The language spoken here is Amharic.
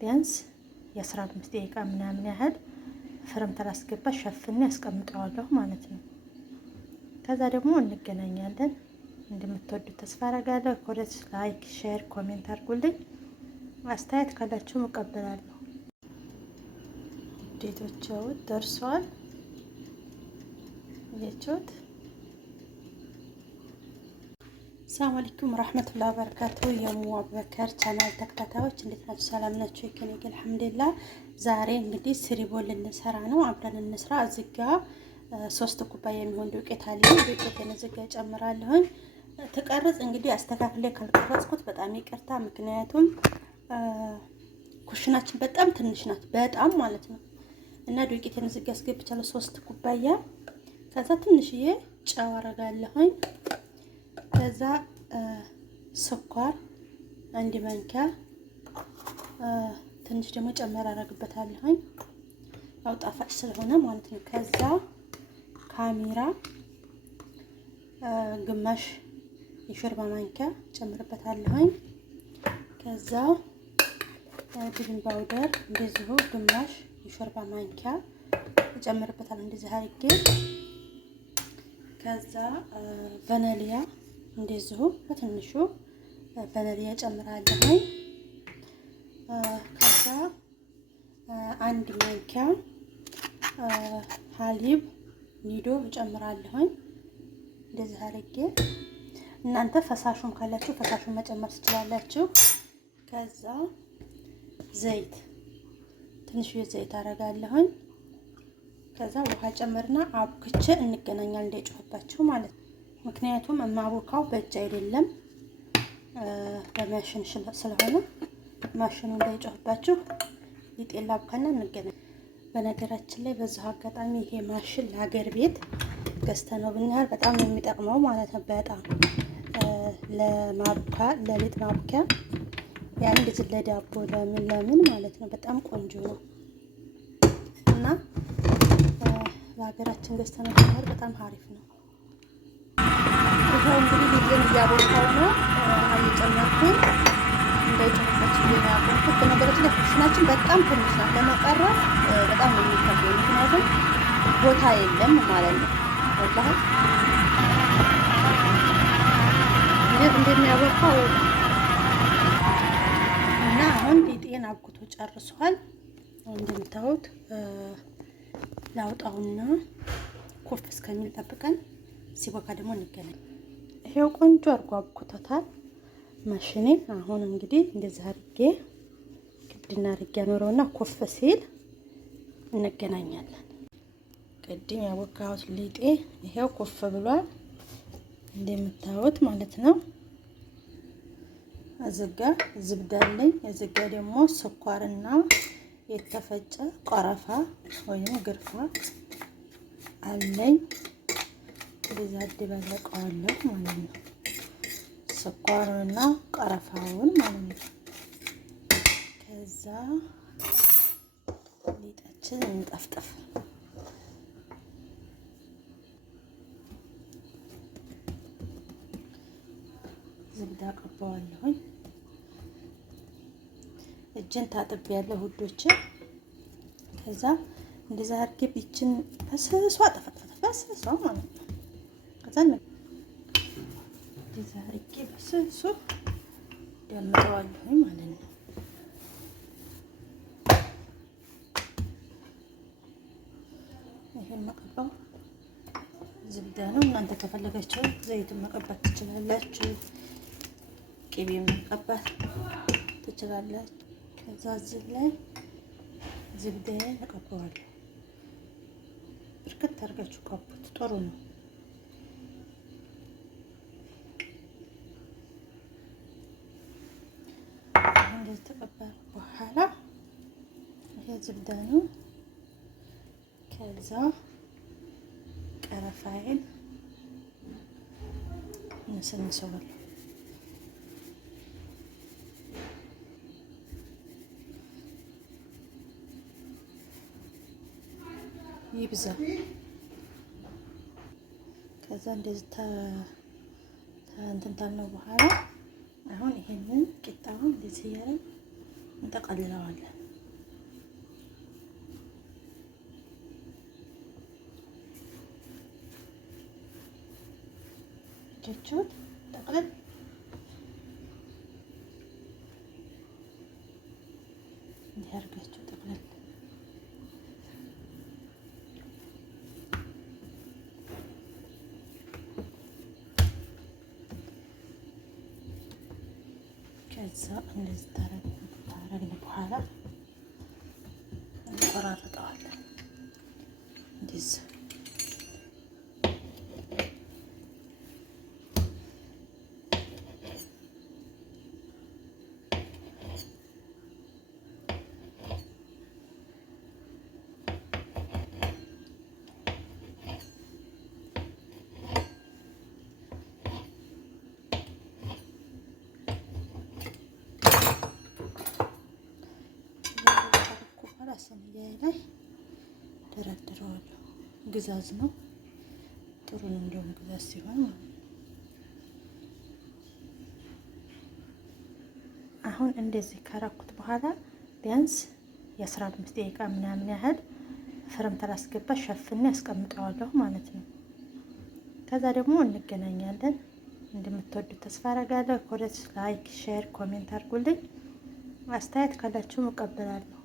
ቢያንስ የ15 ደቂቃ ምናምን ያህል ፍረም ተላስገባ ሸፍኔ ያስቀምጠዋለሁ ማለት ነው። ከዛ ደግሞ እንገናኛለን። እንደምትወዱት ተስፋ አደርጋለሁ። ኮሜንት፣ ላይክ፣ ሼር፣ ኮሜንት አድርጉልኝ። አስተያየት ካላችሁ እቀበላለሁ። ዴቶቸው ደርሷል። እያችሁት። ሰላም አለይኩም ወራህመቱላሂ ወበረካቱ። የሙ አቡበከር ቻናል ተከታታዮች እንዴት ናችሁ? ሰላም ናችሁ? የከኔ ግን አልሐምዱሊላህ። ዛሬ እንግዲህ ስሪቦል ልንሰራ ነው። አብረን እንስራ። እዚህ ጋር 3 ኩባያ የሚሆን ዱቄት አለኝ። ዱቄትን እዚህ ጋር ጨምራለሁ። ተቀረጽ እንግዲህ አስተካክሌ ካልቀረጽኩት በጣም ይቅርታ። ምክንያቱም ኩሽናችን በጣም ትንሽ ናት፣ በጣም ማለት ነው። እና ዱቄትን እዚህ ጋር አስገብቻለሁ 3 ኩባያ። ከዛ ትንሽዬ ጨው አረጋለሁኝ። ከዛ ስኳር 1 ማንኪያ፣ ትንሽ ደግሞ ጨመር አረግበታለሁኝ፣ ያው ጣፋጭ ስለሆነ ማለት ነው። ከዛ ካሜራ ግማሽ የሾርባ ማንኪያ ጨምርበታለሁኝ። ከዛ ቤኪንግ ፓውደር እንደዚሁ ግማሽ የሾርባ ማንኪያ ጨምርበታለሁ፣ እንደዚህ አድርጌ። ከዛ ቫኒሊያ እንደዚሁ በትንሹ ቫኒሊያ ጨምራለሁኝ። ከዛ 1 ማንኪያ ሀሊብ ኒዶ ጨምራለሁኝ፣ እንደዚህ አድርጌ። እናንተ ፈሳሹም ካላችሁ ፈሳሹን መጨመር ትችላላችሁ። ከዛ ዘይት ትንሽ ዘይት አረጋለሁኝ። ከዛ ውሃ ጨምርና አብክቼ እንገናኛለን፣ እንዳይጮህባችሁ ማለት ነው። ምክንያቱም የማቦካው በእጅ አይደለም በማሽን ስለሆነ ማሽኑ እንዳይጮህባችሁ ሊጤላ አብካና እንገናኝ። በነገራችን ላይ በዛው አጋጣሚ ይሄ ማሽን ለሀገር ቤት ገዝተነው ብንያል በጣም ነው የሚጠቅመው ማለት ነው። በጣም ለማቡካ ለሊጥ ማቡኪያ ያን ልጅ ለዳቦ ለምን ማለት ነው። በጣም ቆንጆ ነው እና ለሀገራችን ገዝተነው ብንያል በጣም አሪፍ ነው። ይሄው እንግዲህ ሊጤን እያቦካው ነው እየጨመርኩኝ እንዳይጨምራችሁ እያቦካው። በነገራችን ላይ ኩሽናችን በጣም ትንሽ ናት፣ ለመቀረብ በጣም ነው የሚከብደው። ምክንያቱም ቦታ የለም ማለት ነው። ወላሂ ይሄ እንደሚያቦካው እና አሁን ሊጤን አብኩቶ ጨርሷል። እንደምታዩት ላውጣውና ኮፍ እስከሚል ጠብቀን ሲቦካ ደግሞ እንገናኝ። ይሄው ቆንጆ አርጎ አብኩቶታል ማሽኔ። አሁን እንግዲህ እንደዚህ አድርጌ ክድና አድርጌ አኖረውና ኮፍ ሲል እንገናኛለን። ቅድም ያቦካሁት ሊጤ ይሄው ኮፍ ብሏል እንደምታዩት ማለት ነው። አዘጋ ዝብዳለኝ። አዘጋ ደግሞ ስኳርና የተፈጨ ቀረፋ ወይም ግርፋ አለኝ። እንደዛ አደባለቀዋለሁ ማለት ነው። ስኳሩንና ቀረፋውን ማለት ነው። ከዛ ሊጣችን እንጠፍጥፍ። ዝብዳ ቀባዋለሁኝ። እጅን ታጥብ ያለው ሁዶች። ከዛ እንደዛ አድርጌ ቢችን በስሷ ጠፈጥፈት በስሷ ማለት ነው። ከዛ እንደዛ አድርጌ በስሱ ደምረዋለሁኝ ማለት ነው። ይሄን መቀባው ዝብዳ ነው። እናንተ ከፈለጋችሁ ዘይቱን መቀባት ትችላላችሁ፣ ቅቤ መቀባት ትችላላችሁ። ከዛ እዚህ ላይ ዝብዳዬን እቀባዋለሁ። ብርክት አድርጋችሁ ቀቡት፣ ጥሩ ነው። እንደዚህ ተቀባ በኋላ ይሄ ዝብዳ ነው። ከዛ ቀረፋዬን እንሰንሰዋለሁ። ይብዛ። ከዛ እንደዚህ እንትን ታልነው በኋላ አሁን ይሄንን ቂጣውን እንደዚህ ያለን እንጠቀልለዋለን። ቸቹት ጠቅልል እንዲያርጋችሁ ጠቅልል ከዛ እንደዚህ ታረግን በኋላ እንቆራርጠዋለን። እንደዚህ ስንያይ ላይ ደረድረዋለሁ። ግዛዝ ነው ጥሩ ነው። እንደውም ግዛዝ ሲሆን ማለት ነው። አሁን እንደዚህ ከረኩት በኋላ ቢያንስ የ15 ደቂቃ ምናምን ያህል ፍርም ተላስገባ ሸፍኔ ያስቀምጠዋለሁ ማለት ነው። ከዛ ደግሞ እንገናኛለን። እንደምትወዱት ተስፋ አደርጋለሁ። ኮሜንት፣ ላይክ፣ ሼር፣ ኮሜንት አድርጉልኝ። አስተያየት ካላችሁ እቀበላለሁ።